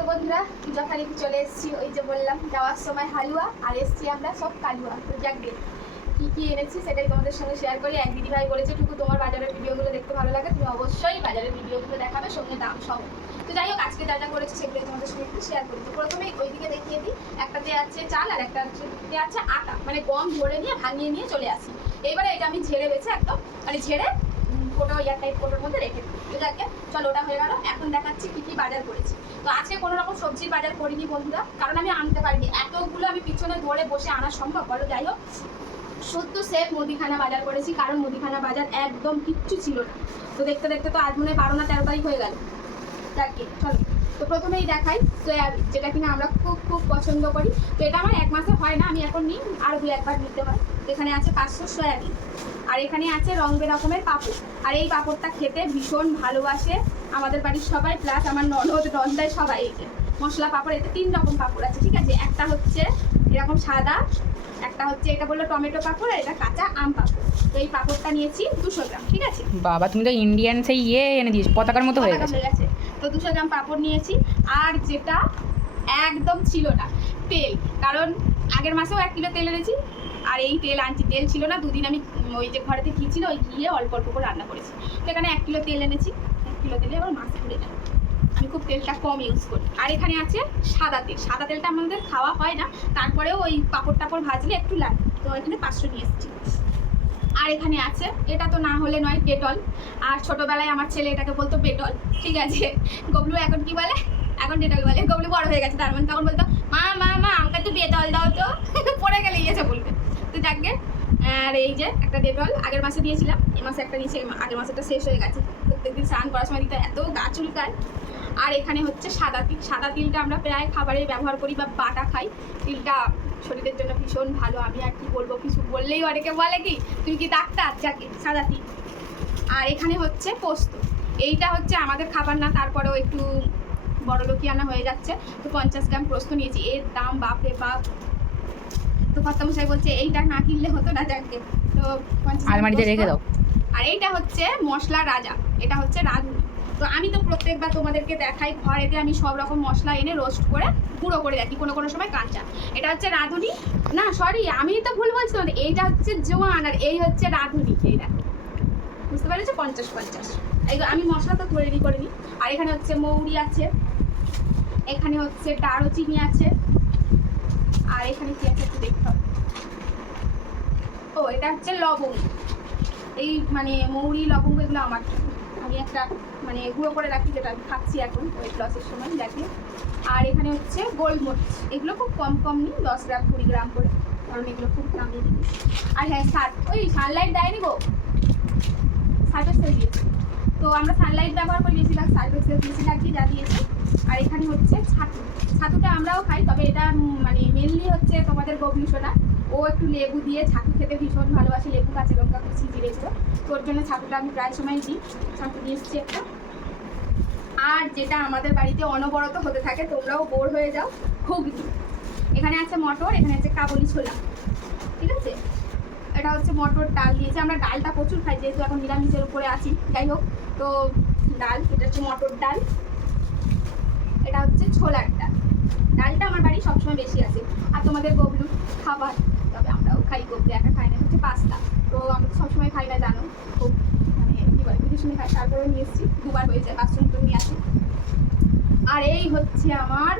তো বন্ধুরা যথারীতি চলে এসেছি, ওই যে বললাম যাওয়ার সময় হালুয়া, আর এসছি আমরা সব কালুয়া। তো যাকে কী কী এনেছি সেটাই তোমাদের সঙ্গে শেয়ার করি। এক দিদিভাই বলেছে টুকু তোমার বাজারের ভিডিওগুলো দেখতে ভালো লাগে, তুমি অবশ্যই বাজারের ভিডিওগুলো দেখাবে, সঙ্গে দাম সব। তো যাই হোক, আজকে যা যা করেছি সেগুলো তোমাদের সঙ্গে একটু শেয়ার করি। তো প্রথমে ওইদিকে দেখিয়ে দিই, একটাতে আছে চাল আর একটাতে আছে আটা, মানে গম ধরে নিয়ে ভাঙিয়ে নিয়ে চলে আসি। এইবারে এটা আমি ঝেড়ে বেছে একদম মানে ঝেড়ে ফোটো এয়ারটাইট ফোটোর মধ্যে রেখে দিই। তো যাকে চলো, ওটা হয়ে গেল। এখন দেখাচ্ছি কী কী বাজার করেছি। তো আজকে কোনো রকম সবজির বাজার করিনি বন্ধুরা, কারণ আমি আনতে পারিনি, এতগুলো আমি পিছনে ধরে বসে আনা সম্ভব বলো। যাই হোক, শুদ্ধ সেফ মুদিখানা বাজার করেছি, কারণ মুদিখানা বাজার একদম কিচ্ছু ছিল না। তো দেখতে দেখতে তো আজ মনে হয় 12 না 13 তারিখ হয়ে গেল। যাকে চলো, তো প্রথমেই দেখাই সয়াবিন, যেটা কিনা আমরা খুব খুব পছন্দ করি। তো এটা আমার 1 মাসে হয় না, আমি এখন নিই, আরও 2-1 বার নিতে হয়। এখানে আছে 500 সয়াবিন, আর এখানে আছে রং বেরকমের পাঁপড়। আর এই পাঁপড়টা খেতে ভীষণ ভালোবাসে আমাদের বাড়ির সবাই, প্লাস আমার ননদ নন্দায় সবাই। এই মশলা পাঁপড়, এতে 3 রকম পাঁপড় আছে, ঠিক আছে। একটা হচ্ছে এরকম সাদা, একটা হচ্ছে এটা বললো টমেটো পাঁপড়, আর এটা কাঁচা আম পাঁপড়। তো এই পাঁপড়টা নিয়েছি 200 গ্রাম, ঠিক আছে। বাবা, তুমি তো ইন্ডিয়ান সেই এনে দিয়েছো, পতাকার মতো হয়ে গেছে। তো 200 গ্রাম পাঁপড় নিয়েছি। আর যেটা একদম ছিল না, তেল, কারণ আগের মাসেও 1 কিলো তেল এনেছি, আর এই তেল আনছি। তেল ছিল না, 2 দিন আমি ওই যে ঘরেতে ঘি ছিল, ওই ঘিয়ে অল্প অল্প করে রান্না করেছি। তো এখানে 1 কিলো তেল এনেছি। 1 কিলো তেলে আবার মাছ ঘুরে যায়, আমি খুব তেলটা কম ইউজ করি। আর এখানে আছে সাদা তেল, সাদা তেলটা আমাদের খাওয়া হয় না, তারপরেও ওই পাঁপড় টাপড় ভাজলে একটু লাগে। তো এখানে 500 নিয়ে এসেছি। আর এখানে আছে, এটা তো না হলে নয়, ডেটল। আর ছোটোবেলায় আমার ছেলে এটাকে বলতো বেটল, ঠিক আছে। গবলু এখন কি বলে? এখন ডেটল বলে। গবলু বড় হয়ে গেছে, তার মানে তখন বলতো মা মা মা আমাকে একটু বেটল দাও তো, পড়ে গেলে ইয়েছে বলবে। তো যাকে, আর এই যে একটা ডেটল আগের মাসে দিয়েছিলাম, এই মাসে একটা নিয়েছি, আগের মাসেটা শেষ হয়ে গেছে। প্রত্যেকদিন স্নান করার সময় দিতে এত গা চুলকায়। আর এখানে হচ্ছে সাদা তিল। সাদা তিলটা আমরা প্রায় খাবারে ব্যবহার করি বা বাটা খাই। তিলটা শরীরের জন্য ভীষণ ভালো। আমি আর কি বলবো, কিছু বললেই অনেকে বলে কি তুমি কি ডাক্তার, যাকে সাদা তিল। আর এখানে হচ্ছে পোস্ত, এইটা হচ্ছে আমাদের খাবার না, তারপরেও একটু বড়লোকিয়ানা হয়ে যাচ্ছে। তো 50 গ্রাম পোস্ত নিয়েছি, এর দাম বাপরে বাপ। তো কর্তামশাই বলছে এইটা না কিনলে হতো না, যাকে। তো 50 আলমারিতে রেখে দাও। আর এইটা হচ্ছে মশলা রাজা, এটা হচ্ছে রাঁধুনি। তো আমি তো প্রত্যেকবার তোমাদেরকে দেখাই, ঘরেতে আমি সব রকম মশলা এনে রোস্ট করে গুঁড়ো করে রাখি, কোনো কোনো সময় কাঁচা। এটা হচ্ছে রাঁধুনি, না সরি আমি তো ভুল বলছি তোমাদের, এইটা হচ্ছে জোয়ান আর এই হচ্ছে রাঁধুনি। এই দেখো, বুঝতে পেরেছো? 50-50। এই আমি মশলা তো তৈরি করে নিই। আর এখানে হচ্ছে মৌরি আছে, এখানে হচ্ছে দারুচিনি আছে, আর এখানে কি আছে একটু দেখতে হবে। ও, এটা হচ্ছে লবঙ্গ। এই মানে মৌরি লবঙ্গ এগুলো আমার, আমি একটা মানে গুঁড়ো করে রাখি, যেটা আমি খাচ্ছি এখন ওয়েট লসের সময়, দেখি। আর এখানে হচ্ছে গোলমরিচ, এগুলো খুব কম কম নিই, 10 গ্রাম 20 গ্রাম করে, কারণ এগুলো খুব দামি জিনিস। আর হ্যাঁ, ওই সানলাইট দেয়নি গো, সার্ফ এক্সেল দিয়েছি। তো আমরা সানলাইট ব্যবহার করি বেশিরভাগ, সার্ফ এক্সেল বেশিরভাগ দিয়ে যা দিয়েছি। আর এখানে হচ্ছে ছাতু, ছাতুটা আমরাও খাই, তবে এটা মানে মেনলি হচ্ছে তোমাদের গবলু সোনা, ও একটু লেবু দিয়ে ছাতু খেতে ভীষণ ভালোবাসে, লেবু কাঁচা লঙ্কা কুচি জিরে গুঁড়ো। তোর জন্য ছাতুটা আমি প্রায় সময় দিই। ছাতু দিয়ে এসেছি একটা। আর যেটা আমাদের বাড়িতে অনবরত হতে থাকে, তোমরাও বোর হয়ে যাও, ঘুগনি। এখানে আছে মটর, এখানে আছে কাবুলি ছোলা, ঠিক আছে। এটা হচ্ছে মটর ডাল দিয়েছে, আমরা ডালটা প্রচুর খাই যেহেতু এখন নিরামিষের উপরে আছি। যাই হোক, তো ডাল, এটা হচ্ছে মটর ডাল, এটা হচ্ছে ছোলার ডাল। ডালটা আমার বাড়ি সবসময় বেশি আছে। আর তোমাদের গবলু খাবার, তবে আমরাও খাই, গবলু একা খাই না, হচ্ছে পাস্তা। তো আমরা তো সবসময় খাই না, জানো, খুব মানে কী বলে বুঝে শুনে খাই। তারপরেও নিয়ে এসেছি, 2 বার হয়েছে, 500 মতো নিয়ে আসি। আর এই হচ্ছে আমার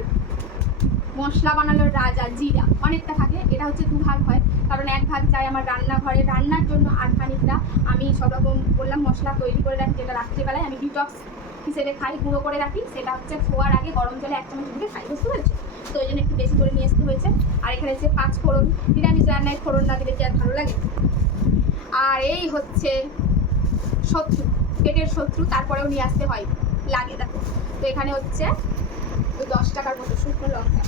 মশলা বানানোর রাজা, জিরা। অনেকটা থাকে, এটা হচ্ছে 2 ভাগ হয়, কারণ 1 ভাগ চাই আমার রান্নাঘরে রান্নার জন্য, আর খানিকটা আমি সব রকম বললাম মশলা তৈরি করে রাখি, যেটা রাত্রিবেলায় আমি ডিটক্স হিসেবে খাই, গুঁড়ো করে রাখি। সেটা হচ্ছে খোয়ার আগে গরম জলে 1 চামচ ঢুকে খাই, বুঝতে পেরেছি। তো ওই জন্য একটু বেশি করে নিয়ে আসতে হয়েছে। আর এখানে হচ্ছে 5 ফোড়ন, নিরামিষ রান্নায় ফোড়ন না দিলে কি আর ভালো লাগে। আর এই হচ্ছে শত্রু, পেটের শত্রু, তারপরেও নিয়ে আসতে হয়, লাগে, দেখো। তো এখানে হচ্ছে 10 টাকার মতো শুকনো লঙ্কা।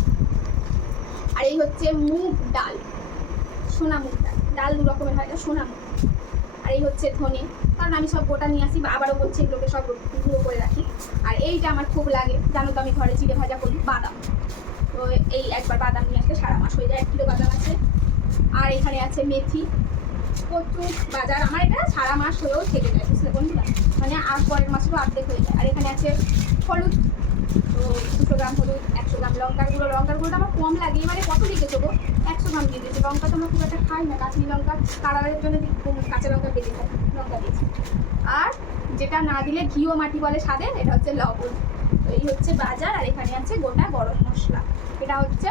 আর এই হচ্ছে মুগ ডাল, সোনা মুগ ডাল, ডাল 2 রকমের হয়, এটা সোনা মুগ। আর এই হচ্ছে ধনে, কারণ আমি সব গোটা নিয়ে আসি, আবারও হচ্ছে এগুলোকে সব গুঁড়ো করে রাখি। আর এইটা আমার খুব লাগে, জানো তো আমি ঘরে চিড়ে ভাজা করি, বাদাম। তো এই একবার বাদাম নিয়ে আসতে সারা মাস হয়ে যায়, 1 কিলো বাদাম আছে। আর এখানে আছে মেথি, প্রচুর বাজার আমার, এটা সারা মাস হয়েও থেকে যায়, বুঝলে বন্ধুরা, মানে আর পরের মাসেরও অর্ধেক হয়ে যায়। আর এখানে আছে হলুদ, তো 200 গ্রাম হলুদ, 100 গ্রাম লঙ্কার গুঁড়োটা আমার কম লাগে, এবারে কত লিখেছো গো? 100 গ্রাম দিয়ে দিয়েছি। লঙ্কা তো আমরা খুব একটা খাই না, কাশ্মীরি লঙ্কা কালারের জন্য কাঁচা লঙ্কা বেশি খাই, লঙ্কা দিয়েছি। আর যেটা না দিলে ঘিও মাটি বলে স্বাদে, এটা হচ্ছে লবণ। তো এই হচ্ছে বাজার, আর এখানে আছে গোটা গরম মশলা। এটা হচ্ছে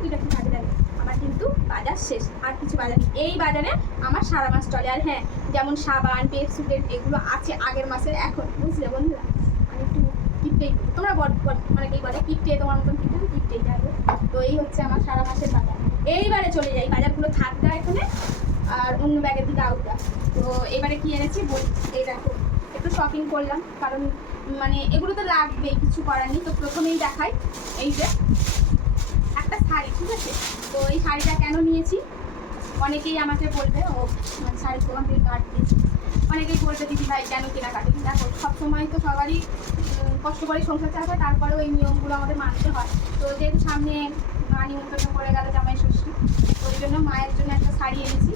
দুইটা কি কাজে লাগে। আমার কিন্তু বাজার শেষ, আর কিছু বাজার নেই। এই বাজারে আমার সারা মাস চলে। আর হ্যাঁ, যেমন সাবান, পেপসুটের এগুলো আছে আগের মাসের, এখন বুঝলে বন্ধুরা আমি একটু কিপটেই, তোমরা অনেকেই বলে কিপটে, তোমার মতন কিপটেই যাবে। তো এই হচ্ছে আমার সারা মাসের বাজার। এইবারে চলে যাই, বাজারগুলো থাকবে এখানে আর অন্য ব্যাগের দিকে আউটটা। তো এবারে কি এনেছি বলি, এই দেখো একটু শপিং করলাম, কারণ মানে এগুলো তো লাগবেই, কিছু করার নেই। তো প্রথমেই দেখাই এই যে একটা শাড়ি, ঠিক আছে? তো এই শাড়িটা কেন নিয়েছি অনেকেই আমাকে বলবে, ও মানে শাড়ির দোকান থেকে কাট দিয়েছি, অনেকেই বলবে দিদি ভাই কেন কেনাকাটি। দেখো সবসময় তো সবারই কষ্ট করে সংসার চালাতে হয়, তারপরেও এই নিয়মগুলো আমাদের মানতে হয়। তো যেহেতু সামনে মা নিমন্ত্রণ করে গেল জামাই ষষ্ঠী, ওই জন্য মায়ের জন্য একটা শাড়ি এনেছি।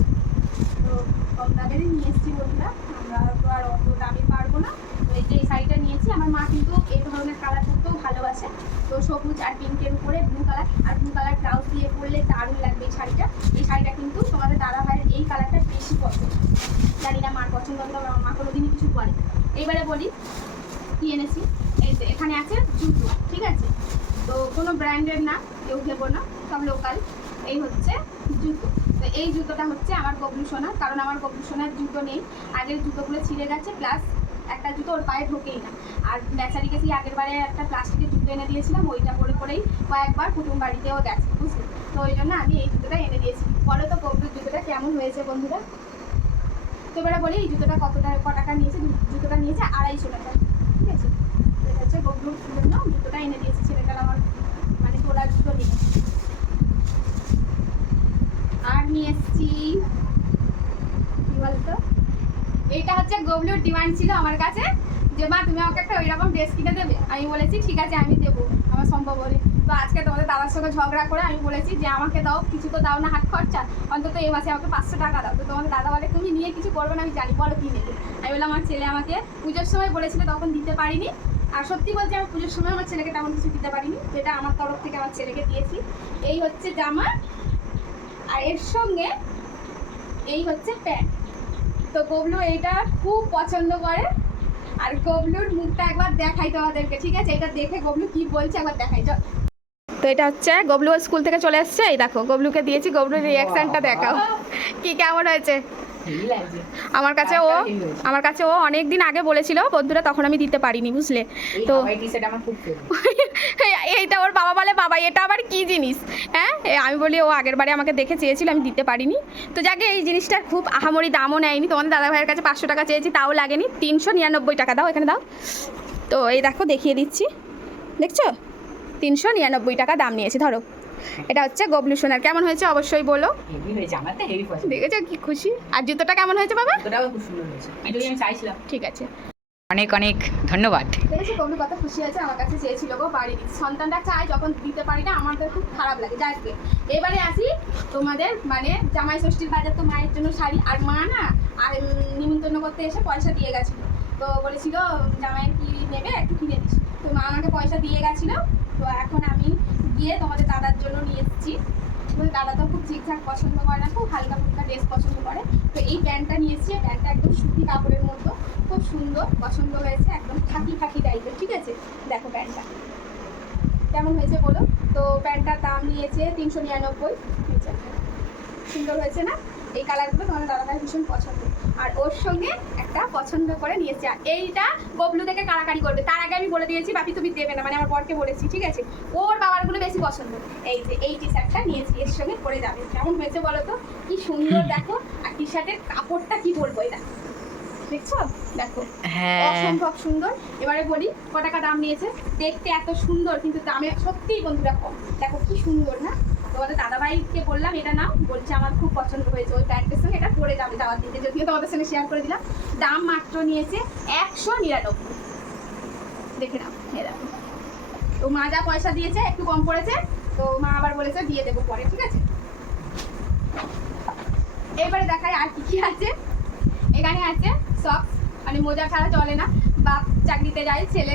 তো কম দামেরই নিয়ে এসেছি বন্ধুরা, আমরা তো আর অত দামে পারবো না। তো এই যে এই শাড়িটা নিয়েছি, আমার মা কিন্তু এই ধরনের কালার করতেও ভালোবাসে। তো সবুজ আর পিঙ্কের উপরে ব্লু কালার, আর ব্লু কালার ব্লাউজ দিয়ে পরলে দারুণ লাগবে এই শাড়িটা। এই শাড়িটা কিন্তু তোমাদের দাদা ভাইয়ের এই কালারটা বেশি পছন্দ, জানি না মার পছন্দ হলো, মা কোনোদিনই কিছু বলে। এইবারে বলি কি এনেছি। এই যে এখানে আছে জুতো, ঠিক আছে? তো কোনো ব্র্যান্ডের না, কেউ দেবো না, সব লোকাল। এই হচ্ছে জুতো। তো এই জুতোটা হচ্ছে আমার গবলু সোনা, কারণ আমার গবলু সোনার জুতো নেই, আগের জুতোগুলো ছিঁড়ে গেছে, প্লাস একটা জুতো ওর পায়ে ঢোকেই না। আর বেচারিকে সেই আগের বারে একটা প্লাস্টিকের জুতো এনে দিয়েছিলাম, ওইটা পরে পরেই কয়েকবার কুটুম বাড়িতেও গেছে, বুঝলি? তো ওই জন্য আমি এই জুতোটা এনে দিয়েছি। বলো তো গবলুর জুতোটা কেমন হয়েছে বন্ধুরা? তো এবারে বলি এই জুতোটা ক টাকা নিয়েছে। জুতোটা নিয়েছে 250 টাকা, ঠিক আছে? এটা হচ্ছে গবলুর জন্য জুতোটা এনে দিয়েছি, ছেলেটার আমার মানে তোলার জুতো নিয়ে। আর নিয়ে এসছি কি বলতো, এইটা হচ্ছে গবলুর ডিমান্ড ছিল আমার কাছে যে মা তুমি আমাকে একটা ওইরকম ড্রেস কিনে দেবে। আমি বলেছি ঠিক আছে আমি দেবো, আমার সম্ভব হলে। তো আজকে তোমাদের দাদার সঙ্গে ঝগড়া করে আমি বলেছি যে আমাকে দাও, কিছু তো দাও না হাত খরচা, অন্তত এই মাসে আমাকে 500 টাকা দাও। তো তোমাদের দাদা বলে তুমি নিয়ে কিছু করবে না, আমি জানি, বলো কি নেবে। আমি বললাম আমার ছেলে আমাকে পুজোর সময় বলেছিল, তখন দিতে পারিনি। আর সত্যি বলছি আমি পুজোর সময় আমার ছেলেকে তেমন কিছু দিতে পারিনি, যেটা আমার তরফ থেকে আমার ছেলেকে দিয়েছি। এই হচ্ছে জামা, আর এর সঙ্গে এই হচ্ছে প্যান্ট। তো গবলু এইটা খুব পছন্দ করে, আর গবলুর মুখটা একবার দেখাই তোমাদেরকে, ঠিক আছে? এটা দেখে গবলু কি বলছে একবার দেখাই। তো এটা হচ্ছে গবলু স্কুল থেকে চলে এসছে, এই দেখো গবলুকে দিয়েছি, গবলুর রিয়াকশনটা দেখাও কি কেমন হয়েছে। আমার কাছে ও অনেক দিন আগে বলেছিল বন্ধুরা, তখন আমি দিতে পারিনি, বুঝলে? তো এইটা ওর বাবা বলে বাবা এটা আবার কি জিনিস, হ্যাঁ? আমি বলি ও আগের বারে আমাকে দেখে চেয়েছিল, আমি দিতে পারিনি। তো যাকে এই জিনিসটার খুব আহামরি দামও নেয়নি, তোমাদের দাদা ভাইয়ের কাছে 500 টাকা চেয়েছি, তাও লাগেনি, 399 টাকা দাও, এখানে দাও। তো এই দেখো দেখিয়ে দিচ্ছি, দেখছো 399 টাকা দাম নিয়েছি। ধরো এটা হচ্ছে গবলু সোনার, কেমন হয়েছে অবশ্যই বলো। দেখেছো কি খুশি। আর জুতোটা কেমন হয়েছে বাবা? ঠিক আছে, অনেক অনেক ধন্যবাদ। দেখেছি গবলু কত খুশি আছে, আমার কাছে চেয়েছিল গো, বাড়ি সন্তানটা চাই, যখন দিতে পারি না আমাদের খুব খারাপ লাগে। যাকে এবারে আসি তোমাদের মানে জামাই ষষ্ঠীর বাজার, তো মায়ের জন্য শাড়ি, আর মা না আর নিমন্ত্রণ করতে এসে পয়সা দিয়ে গেছিল। তো বলেছিল জামাই কি নেবে একটু কিনে দিস, তো মা আমাকে পয়সা দিয়ে গেছিল। তো এখন আমি গিয়ে তোমাদের দাদার জন্য নিয়ে এসেছি। দাদা তো খুব ঠিকঠাক পছন্দ করে না, খুব হালকা ফুলকা ড্রেস পছন্দ করে। তো এই প্যান্টটা নিয়েছি, প্যান্টটা একদম সুতি কাপড়ের মতো, খুব সুন্দর, পছন্দ হয়েছে, একদম খাকি টাইপের, ঠিক আছে? দেখো প্যান্টটা কেমন হয়েছে বলো। তো প্যান্টটার দাম নিয়েছে 399, সুন্দর হয়েছে না? এই কালারগুলো তোমার দাদা ভাই ভীষণ পছন্দ, আর ওর সঙ্গে একটা পছন্দ করে নিয়েছি। আর এইটা গবলু থেকে কাড়াকাড়ি করবে, তার আগে আমি বলে দিয়েছি বাপি তুমি দেবে না, মানে আমার বরকে বলেছি, ঠিক আছে? ওর বাবারগুলো বেশি পছন্দ। এই যে এই টি শার্টটা নিয়েছি, এর সঙ্গে পরে যাবে, কেমন হয়েছে বলো তো? কি সুন্দর দেখো, আর টি শার্টের কাপড়টা কি বলবো, এটা দেখছো, দেখো অসম্ভব সুন্দর। এবারে বলি ক টাকা দাম নিয়েছে। দেখতে এত সুন্দর, কিন্তু দামে সত্যিই বন্ধুরা কম। দেখো কি সুন্দর না? তোমাদের দাদাভাইকে বললাম এটা নাও, বলছে আমার খুব পছন্দ হয়েছে, ওই প্যান্টের সঙ্গে এটা পরে যাবে যাওয়ার দিতে, যদিও তোমাদের সঙ্গে শেয়ার করে দিলাম। দাম মাত্র নিয়েছে 199, দেখে নাও, দেখো। তো মা যা পয়সা দিয়েছে একটু কম পড়েছে, তো মা আবার বলেছে দিয়ে দেবো পরে, ঠিক আছে? এবারে দেখাই আর কি কি আছে। এখানে আছে সক্স, মানে মোজা ছাড়া চলে না, বাপ চাকরিতে যায়, ছেলে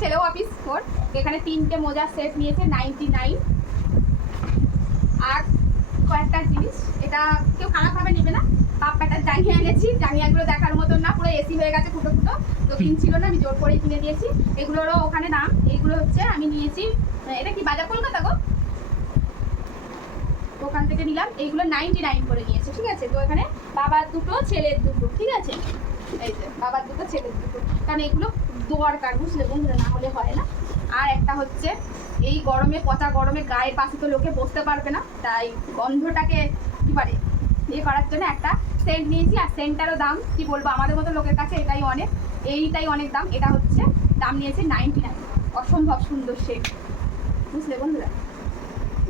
ছেলেও অফিস ওর। এখানে 3টে মোজার সেট নিয়েছে 99। আর কয়েকটা জিনিস, এটা কেউ খারাপভাবে নেবে না, বাপ ব্যাটার জাঙ্গিয়া এনেছি, জাঙ্গিয়াগুলো দেখার মতন না, পুরো এসি হয়ে গেছে ফুটো ফুটো, তো কিনছিল না, আমি জোর করেই কিনে দিয়েছি। এগুলোরও ওখানে দাম। এইগুলো হচ্ছে আমি নিয়েছি, এটা কি বাজার কলকাতা গো, ওখান থেকে নিলাম। এইগুলো 99 করে নিয়েছে, ঠিক আছে। তো এখানে বাবার দুটো ছেলের দুটো, ঠিক আছে, এই যে বাবার দুটো ছেলের দুটো, কারণ এগুলো দরকার, বুঝলে বন্ধুরা, না হলে হয় না। আর একটা হচ্ছে এই গরমে, পচা গরমে গায়ের পাশে তো লোকে বসতে পারবে না, তাই গন্ধটাকে কি পারে ইয়ে করার জন্য একটা সেন্ট নিয়েছি। আর সেন্টটারও দাম কি বলবো, আমাদের মতো লোকের কাছে এটাই অনেক, এইটাই অনেক দাম। এটা হচ্ছে দাম নিয়েছে 99। অসম্ভব সুন্দর সেন্ট, বুঝলে বন্ধুরা,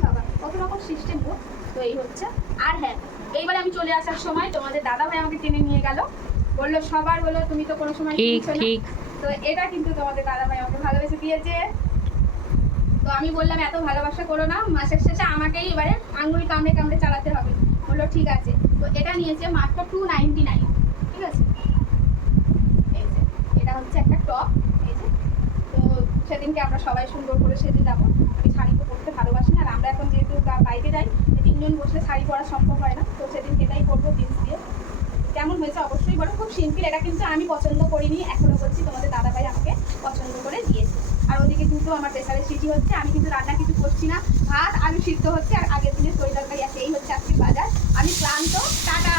বাবা কত রকম সিস্টেম গো। তো এই হচ্ছে। আর হ্যাঁ, এইবারে আমি চলে আসার সময় তোমাদের দাদা ভাই আমাকে টেনে নিয়ে গেল, বললো সবার হলো, তুমি তো কোনো সময় ঠিক কিনছো না। ঠিক। তো এটা কিন্তু তোমাদের দাদা ভাই আমাকে ভালোবেসে দিয়েছে। তো আমি বললাম এত ভালোবাসা করো না, মাসের শেষে আমাকেই এবারে আঙুল কামড়ে কামড়ে চালাতে হবে। বললো ঠিক আছে। তো এটা নিয়েছে মাত্র 299, ঠিক আছে। এই যে এটা হচ্ছে একটা টপ, এই যে। তো সেদিনকে আমরা সবাই সুন্দর করে সেজে যাবো। আমি শাড়ি তো পরতে ভালোবাসি না, আর আমরা এখন যেহেতু বাইরে যাই, 3জন বসে শাড়ি পরা সম্ভব হয় না, তো সেদিনকে এটাই করবো জিন্স দিয়ে। কেমন হয়েছে অবশ্যই বলো, খুব সিম্পল। এটা কিন্তু আমি পছন্দ করিনি, এখনো বলছি তোমাদের দাদা ভাই আমাকে পছন্দ করে দিয়েছে। আর ওদিকে কিন্তু আমার প্রেসারের সিটি হচ্ছে, আমি কিন্তু রান্না কিছু করছি না, ভাত আলু সিদ্ধ হচ্ছে, আর আগের দিনের তরি তরকারি আছে। এই হচ্ছে আজকে বাজার। আমি ক্লান্ত, টাটা।